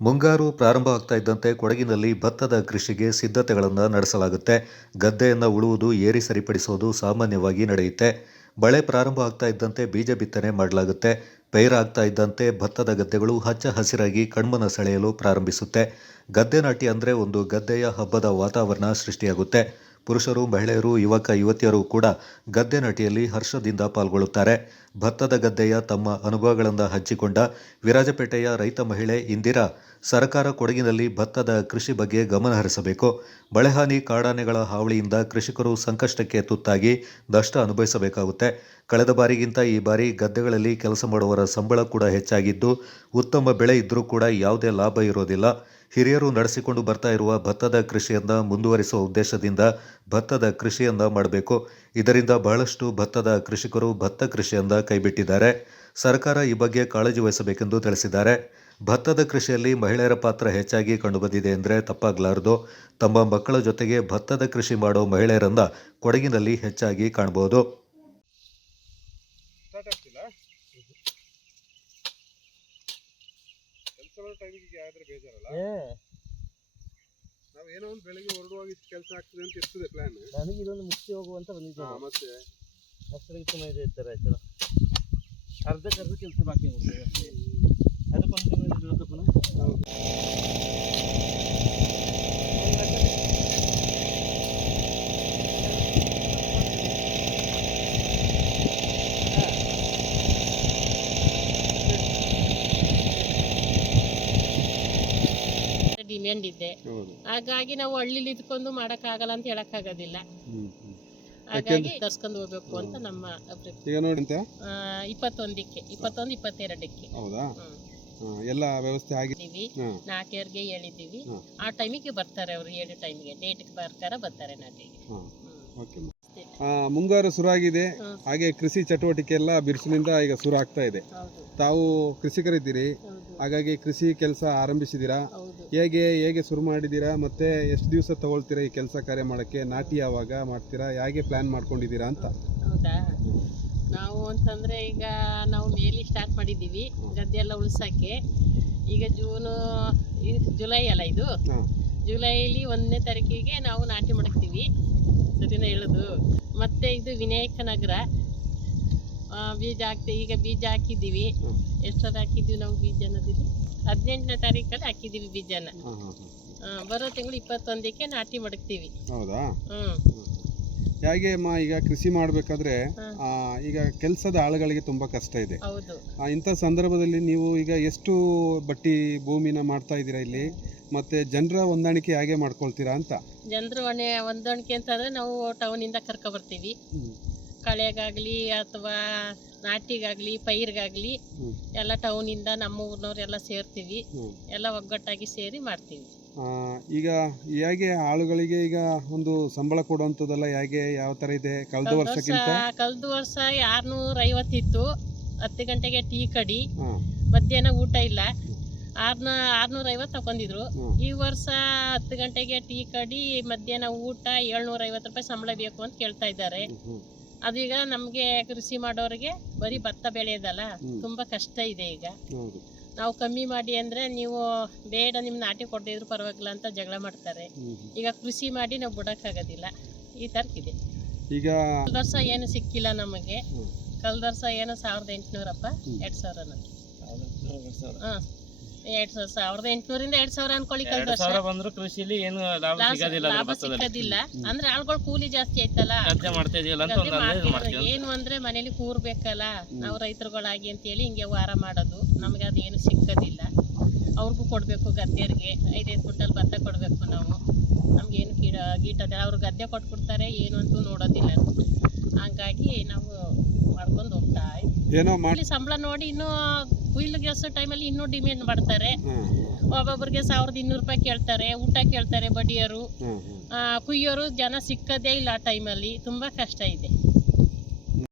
ಮುಂಗಾರು ಪ್ರಾರಂಭ ಆಗ್ತಾ ಇದ್ದಂತೆ ಕೊಡಗಿನಲ್ಲಿ ಭತ್ತದ ಕೃಷಿಗೆ ಸಿದ್ಧತೆಗಳನ್ನು ನಡೆಸಲಾಗುತ್ತೆ. ಗದ್ದೆಯನ್ನು ಉಳುವುದು, ಏರಿ ಸರಿಪಡಿಸೋದು ಸಾಮಾನ್ಯವಾಗಿ ನಡೆಯುತ್ತೆ. ಮಳೆ ಪ್ರಾರಂಭ ಆಗ್ತಾ ಇದ್ದಂತೆ ಬೀಜ ಬಿತ್ತನೆ ಮಾಡಲಾಗುತ್ತೆ. ಪೈರಾಗ್ತಾ ಇದ್ದಂತೆ ಭತ್ತದ ಗದ್ದೆಗಳು ಹಚ್ಚ ಹಸಿರಾಗಿ ಕಣ್ಮನ ಸೆಳೆಯಲು ಪ್ರಾರಂಭಿಸುತ್ತೆ. ಗದ್ದೆ ನಾಟಿ ಅಂದರೆ ಒಂದು ಗದ್ದೆಯ ಹಬ್ಬದ ವಾತಾವರಣ ಸೃಷ್ಟಿಯಾಗುತ್ತೆ. ಪುರುಷರು, ಮಹಿಳೆಯರು, ಯುವಕ, ಯುವತಿಯರು ಕೂಡ ಗದ್ದೆ ನಟಿಯಲ್ಲಿ ಹರ್ಷದಿಂದ ಪಾಲ್ಗೊಳ್ಳುತ್ತಾರೆ. ಭತ್ತದ ಗದ್ದೆಯ ತಮ್ಮ ಅನುಭವಗಳನ್ನು ಹಂಚಿಕೊಂಡ ವಿರಾಜಪೇಟೆಯ ರೈತ ಮಹಿಳೆ ಇಂದಿರಾ, ಸರ್ಕಾರ ಕೊಡಗಿನಲ್ಲಿ ಭತ್ತದ ಕೃಷಿ ಬಗ್ಗೆ ಗಮನ ಹರಿಸಬೇಕು. ಬಳೆಹಾನಿ ಕಾಡಾನೆಗಳ ಹಾವಳಿಯಿಂದ ಕೃಷಿಕರು ಸಂಕಷ್ಟಕ್ಕೆ ತುತ್ತಾಗಿ ನಷ್ಟ ಅನುಭವಿಸಬೇಕಾಗುತ್ತೆ. ಕಳೆದ ಬಾರಿಗಿಂತ ಈ ಬಾರಿ ಗದ್ದೆಗಳಲ್ಲಿ ಕೆಲಸ ಮಾಡುವವರ ಸಂಬಳ ಕೂಡ ಹೆಚ್ಚಾಗಿದ್ದು, ಉತ್ತಮ ಬೆಳೆ ಇದ್ದರೂ ಕೂಡ ಯಾವುದೇ ಲಾಭ ಇರೋದಿಲ್ಲ. ಹಿರಿಯರು ನಡೆಸಿಕೊಂಡು ಬರ್ತಾ ಇರುವ ಭತ್ತದ ಕೃಷಿಯನ್ನು ಮುಂದುವರಿಸುವ ಉದ್ದೇಶದಿಂದ ಭತ್ತದ ಕೃಷಿಯನ್ನು ಮಾಡಬೇಕು. ಇದರಿಂದ ಬಹಳಷ್ಟು ಭತ್ತದ ಕೃಷಿಕರು ಭತ್ತ ಕೃಷಿಯಿಂದ ಕೈಬಿಟ್ಟಿದ್ದಾರೆ. ಸರ್ಕಾರ ಈ ಬಗ್ಗೆ ಕಾಳಜಿ ವಹಿಸಬೇಕೆಂದು ತಿಳಿಸಿದ್ದಾರೆ. ಭತ್ತದ ಕೃಷಿಯಲ್ಲಿ ಮಹಿಳೆಯರ ಪಾತ್ರ ಹೆಚ್ಚಾಗಿ ಕಂಡುಬಂದಿದೆ ಎಂದರೆ ತಪ್ಪಾಗಲಾರದು. ತಮ್ಮ ಮಕ್ಕಳ ಜೊತೆಗೆ ಭತ್ತದ ಕೃಷಿ ಮಾಡೋ ಮಹಿಳೆಯರನ್ನ ಕೊಡಗಿನಲ್ಲಿ ಹೆಚ್ಚಾಗಿ ಕಾಣಬಹುದು ಸ್ಟಾರ್ಟ್ ಆಗ್ತಿಲ್ಲ ಕೆಲಸ ಮಾಡೋ ಟೈಮಿಗೆ ಬೇಜಾರಲ್ಲ? ನಾವು ಏನೋ ಒಂದು ಬೆಳಿಗ್ಗೆ ಹೊರಡುವಾಗ ಇಷ್ಟು ಕೆಲಸ ಆಗ್ತದೆ ಅಂತ ಇರ್ತದೆ ಪ್ಲಾನ್ ನನಗೆ ಇದೊಂದು ಮುಗಿಸಿ ಹೋಗುವಂತ ಮತ್ತೆ? ಅಷ್ಟರಲ್ಲಿ ತುಂಬ ಇದೆ ಇರ್ತಾರೆ ಆಯ್ತಲ್ಲ? ಅರ್ಧಕ್ಕೆ ಅರ್ಧ ಕೆಲಸ ಬಾಕಿ ಅಷ್ಟೇ ಅದಕ್ಕೊಂದು ದಿನ ಡಿಮ್ಯಾಂಡ್ ಹಾಗಾಗಿ ನಾವು ಹಳ್ಳಿಲಿ ಇದ್ಕೊಂಡು ಮಾಡಕ್ಕಾಗಲ್ಲ ಅಂತ ಹೇಳಕ್ಕಾಗೋದಿಲ್ಲ. ಹಾಗಾಗಿ ತರ್ಸ್ಕೊಂಡು ಹೋಗ್ಬೇಕು ಅಂತ ನಮ್ಮ ಈಗ ನೋಡಿ ಇಪ್ಪತ್ತೊಂದಕ್ಕೆ ಇಪ್ಪತ್ತೊಂದು ಇಪ್ಪತ್ತೆರಡಕ್ಕೆ. ಹೌದಾ? ಎಲ್ಲ ವ್ಯವಸ್ಥೆ ಆಗಿದ್ದೀವಿ ನಾಲ್ಕೇರ್ಗೆ ಹೇಳಿದ್ದೀವಿ. ಆ ಟೈಮಿಗೆ ಬರ್ತಾರೆ ಅವರು ಏಳು ಟೈಮಿಗೆ. ಡೇಟ್ಗೆ ಬರ್ತಾರ ಬರ್ತಾರೆ ನಾಟಿಗೆ ಮುಂಗಾರು ಶುರುವಾಗಿದೆ. ಆಗಿದೆ ಹಾಗೆ ಕೃಷಿ ಚಟುವಟಿಕೆ ಎಲ್ಲ ಬಿರುಸಿನಿಂದ ಈಗ ಶುರು ಆಗ್ತಾ ಇದೆ. ತಾವು ಕೃಷಿಕರಿದ್ದೀರಿ. ಹಾಗಾಗಿ ಕೃಷಿ ಕೆಲಸ ಆರಂಭಿಸಿದ್ದೀರಾ? ಹೇಗೆ ಹೇಗೆ ಶುರು ಮಾಡಿದ್ದೀರಾ ಮತ್ತೆ ಎಷ್ಟು ದಿವಸ ತಗೊಳ್ತೀರಾ ಈ ಕೆಲಸ ಕಾರ್ಯ ಮಾಡೋಕ್ಕೆ? ನಾಟಿ ಯಾವಾಗ ಮಾಡ್ತೀರಾ? ಹೇಗೆ ಪ್ಲಾನ್ ಮಾಡ್ಕೊಂಡಿದ್ದೀರಾ ಅಂತ? ಹೌದಾ? ನಾವು ಅಂತಂದರೆ ಈಗ ನಾವು ಮೇಲಿ ಸ್ಟಾರ್ಟ್ ಮಾಡಿದ್ದೀವಿ ಗದ್ದೆ ಎಲ್ಲ ಉಳ್ಸಕ್ಕೆ. ಈಗ ಜೂನು ಈ ಜುಲೈ ಅಲ್ಲ ಇದು? ಜುಲೈಲಿ ಒಂದನೇ ತಾರೀಕಿಗೆ ನಾವು ನಾಟಿ ಮಾಡ್ತೀವಿ ಸರಿನಾ ಹೇಳೋದು? ಮತ್ತೆ ಇದು ವಿನಾಯಕ ನಗರ. ಬೀಜ ಹಾಕ್ತೀವಿ ಈಗ ಬೀಜ ಹಾಕಿದ್ದೀವಿ. ಎಷ್ಟು ಹಾಕಿದ್ದೀವಿ ನಾವು ಬೀಜ ಅನ್ನೋದಿಲ್ಲ ಹದಿನೆಂಟನೇ ತಾರೀಕಲ್ಲಿ ಹಾಕಿದ್ದೀವಿ ಬೀಜನ. ಬರೋ ತಿಂಗಳು ಇಪ್ಪತ್ತೊಂದಕ್ಕೆ ನಾಟಿ ಮಡಗ್ತೀವಿ. ಹೌದಾ? ಹೇಗೆ ಅಮ್ಮ ಈಗ ಕೃಷಿ ಮಾಡಬೇಕಾದ್ರೆ. ಈಗ ಕೆಲಸದ ಆಳುಗಳಿಗೆ ತುಂಬ ಕಷ್ಟ ಇದೆ. ಇಂಥ ಸಂದರ್ಭದಲ್ಲಿ ನೀವು ಈಗ ಎಷ್ಟು ಬಟ್ಟಿ ಭೂಮಿನ ಮಾಡ್ತಾ ಇದ್ದೀರಾ ಇಲ್ಲಿ? ಮತ್ತೆ ಜನರ ಹೊಂದಾಣಿಕೆ ಹೇಗೆ ಮಾಡ್ಕೊಳ್ತೀರಾ ಅಂತ? ಜನರ ಹೊಣೆ ಹೊಂದಾಣಿಕೆ ಅಂತಂದ್ರೆ ನಾವು ಟೌನಿಂದ ಕರ್ಕೊ ಬರ್ತೀವಿ. ಕಳೆಗಾಗ್ಲಿ ಅಥವಾ ನಾಟಿಗಾಗ್ಲಿ ಪೈರ್ಗಾಗಲಿ. ಎಲ್ಲ ಟೌನಿಂದ ನಮ್ಮ ಊರಿನವರೆಲ್ಲ ಸೇರ್ತೀವಿ. ಎಲ್ಲ ಒಗ್ಗಟ್ಟಾಗಿ ಸೇರಿ ಮಾಡ್ತೀವಿ. ಈಗ ಹೇಗೆ ಆಳುಗಳಿಗೆ ಈಗ ಒಂದು ಸಂಬಳ ಕೊಡುವಂಥದ್ದೆಲ್ಲ ಹೇಗೆ ಯಾವ ಥರ ಇದೆ ಕಳೆದ ವರ್ಷ ವರ್ಷಕ್ಕಿಂತ? ಕಳ್ದ ವರ್ಷ ಆರ್ನೂರ ಇತ್ತು ಹತ್ತು ಗಂಟೆಗೆ ಟೀ ಕಡಿ ಮಧ್ಯಾಹ್ನ ಊಟ ಇಲ್ಲ. ಆರ್ನ ಆರ್ನೂರ ಐವತ್ತು ತಗೊಂಡಿದ್ರು ಈ ವರ್ಷ ಹತ್ತು ಗಂಟೆಗೆ ಟೀ ಕಡಿ ಮಧ್ಯಾಹ್ನ ಊಟ ಏಳ್ನೂರ ಐವತ್ತು ರೂಪಾಯಿ ಸಂಬಳ ಬೇಕು ಅಂತ ಕೇಳ್ತಾ ಇದ್ದಾರೆ. ಅದೀಗ ನಮಗೆ ಕೃಷಿ ಮಾಡೋರಿಗೆ ಬರೀ ಭತ್ತ ಬೆಳೆಯೋದಲ್ಲ. ತುಂಬಾ ಕಷ್ಟ ಇದೆ ಈಗ. ನಾವು ಕಮ್ಮಿ ಮಾಡಿ ಅಂದ್ರೆ ನೀವು ಬೇಡ ನಿಮ್ ನಾಟಿ ಕೊಡ್ದಿದ್ರು ಪರವಾಗಿಲ್ಲ ಅಂತ ಜಗಳ ಮಾಡ್ತಾರೆ. ಈಗ ಕೃಷಿ ಮಾಡಿ ನಾವು ಬಿಡೋಕ್ಕಾಗೋದಿಲ್ಲ. ಈ ಥರಕ್ಕಿದೆ ಈಗ ವರ್ಷ ಏನು ಸಿಕ್ಕಿಲ್ಲ ನಮಗೆ. ಏನು ವರ್ಷ ಏನೋ ಸಾವಿರದ ಎಂಟುನೂರಪ್ಪ? ಎರಡು ಎರಡ್ ಸಾವಿರ ನಮಗೆ. ಹಾ. ಎರಡ್ ಸಾವಿರ ಸಾವಿರದ ಎಂಟುನೂರಿಂದ ಎರಡ್ ಸಾವಿರ ಅನ್ಕೊಳ್ಳಿ ಕಳೆದ ವರ್ಷ ಸಾವಿರ ಬಂದ್ರು ಕೃಷಿಲಿ ಏನು ಲಾಭ ಸಿಗೋದಿಲ್ಲ ಅದ್ರ ಲಾಭ ಭತ್ತದಲ್ಲಿ ಸಿಕ್ಕದಿಲ್ಲ ಅಂದ್ರೆ ಆಳ್ಗಳು ಕೂಲಿ ಜಾಸ್ತಿ ಆಯ್ತಲ್ಲ? ಗದ್ದೆ ಮಾಡ್ತಾ ಇದೀವಲ್ಲ ಅಂತ ಒಂದು. ಮಾಡ್ತೀವಿ ಏನು ಅಂದ್ರೆ ಮನೇಲಿ ಕೂರ್ಬೇಕಲ್ಲ. ನಾವು ರೈತರುಗಳಾಗಿ ಅಂತ ಹೇಳಿ ಹಿಂಗೆ ವಾರ ಮಾಡೋದು. ನಮ್ಗೆ ಅದೇನು ಸಿಕ್ಕದಿಲ್ಲ. ಅವ್ರಿಗೂ ಕೊಡ್ಬೇಕು ಗದ್ದೆಯರಿಗೆ ಐದೈದು ಕ್ವಿಂಟಲ್ ಭತ್ತ ಕೊಡ್ಬೇಕು ನಾವು. ನಮ್ಗೇನು ಕೀಡ ಗೀಟದ ಅವ್ರು ಗದ್ದೆ ಕೊಟ್ಬಿಡ್ತಾರೆ ಏನು ಅಂತೂ ನೋಡೋದಿಲ್ಲ. ಹಂಗಾಗಿ ನಾವು ಮಾಡ್ಕೊಂಡು ಹೋಗ್ತಾ ಇದ್ವಿ. ಏನೋ ಮಾಡಿ ಇಲ್ಲಿ ಸಂಬಳ ನೋಡಿ ಇನ್ನೂ ಕುಯ್ಲು ಕೆಲಸ ಟೈಮಲ್ಲಿ ಇನ್ನೂ ಡಿಮ್ಯಾಂಡ್ ಮಾಡ್ತಾರೆ. ಒಬ್ಬೊಬ್ಬರಿಗೆ ಸಾವಿರದ ಇನ್ನೂರು ರೂಪಾಯಿ ಕೇಳ್ತಾರೆ ಊಟ ಕೇಳ್ತಾರೆ ಬಡಿಯರು ಕುಯ್ಯೋರು ಜನ ಸಿಕ್ಕದೇ ಇಲ್ಲ ಆ ಟೈಮಲ್ಲಿ ತುಂಬಾ ಕಷ್ಟ ಇದೆ.